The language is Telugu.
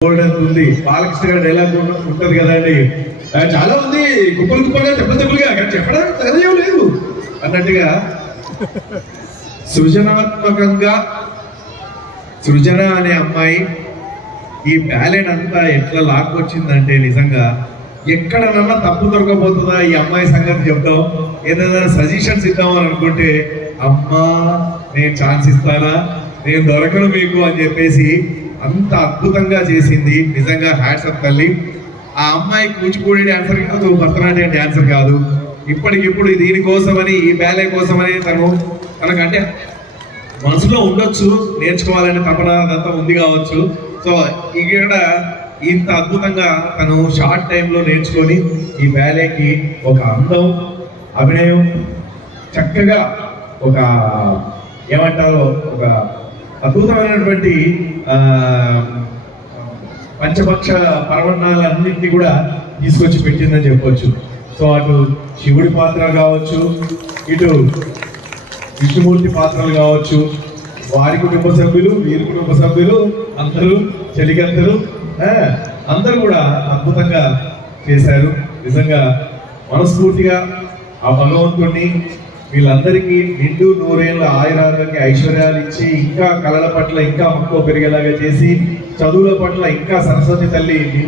ఉంది బాలకృష్ణ గారి డైలాగ్ ఉంటది కదండి, చాలా ఉంది కుప్పలు కుప్పలుగా తెప్పలుగా చెప్పడం చదివేం లేదు అన్నట్టుగా సృజనాత్మకంగా సృజన అనే అమ్మాయి ఈ బ్యాలెట్ అంతా ఎట్లా లాక్కొచ్చిందంటే నిజంగా ఎక్కడనన్నా తప్పు దొరకపోతుందా ఈ అమ్మాయి సంగతి చెప్తాం, ఏదైనా సజెషన్స్ ఇద్దామని అనుకుంటే అమ్మా నేను ఛాన్స్ ఇస్తానా, నేను దొరకను మీకు అని చెప్పేసి అంత అద్భుతంగా చేసింది. నిజంగా హ్యాట్స్ ఆఫ్ తల్లి. ఆ అమ్మాయి కూచిపూడి డాన్సర్ కాదు, భరతనాట్యం డాన్సర్ కాదు. ఇప్పటికిప్పుడు దీనికోసమని ఈ బ్యాలే కోసమని తనకంటే మనసులో ఉండొచ్చు, నేర్చుకోవాలని తపన అదంతా ఉంది కావచ్చు. సో ఇక్కడ ఇంత అద్భుతంగా తను షార్ట్ టైంలో నేర్చుకొని ఈ బ్యాలేకి ఒక అందం, అభినయం, చక్కగా ఒక ఏమంటారో ఒక అద్భుతమైనటువంటి పంచపక్ష పరమన్నాలన్నింటినీ కూడా తీసుకొచ్చి పెట్టిందని చెప్పొచ్చు. సో అటు శివుడి పాత్ర కావచ్చు, ఇటు విష్ణుమూర్తి పాత్రలు కావచ్చు, వారి కుటుంబ సభ్యులు, వీరి కుటుంబ సభ్యులు, అందరూ చెలికత్తలు అందరూ కూడా అద్భుతంగా చేశారు. నిజంగా మనస్ఫూర్తిగా ఆ భగవంతుడిని వీళ్ళందరికీ నిండు నూరేళ్ళ ఆయురాలకి ఐశ్వర్యాలు ఇచ్చి ఇంకా కళల పట్ల ఇంకా మక్కువ పెరిగేలాగా చేసి చదువుల పట్ల ఇంకా సరస్వతి తల్లి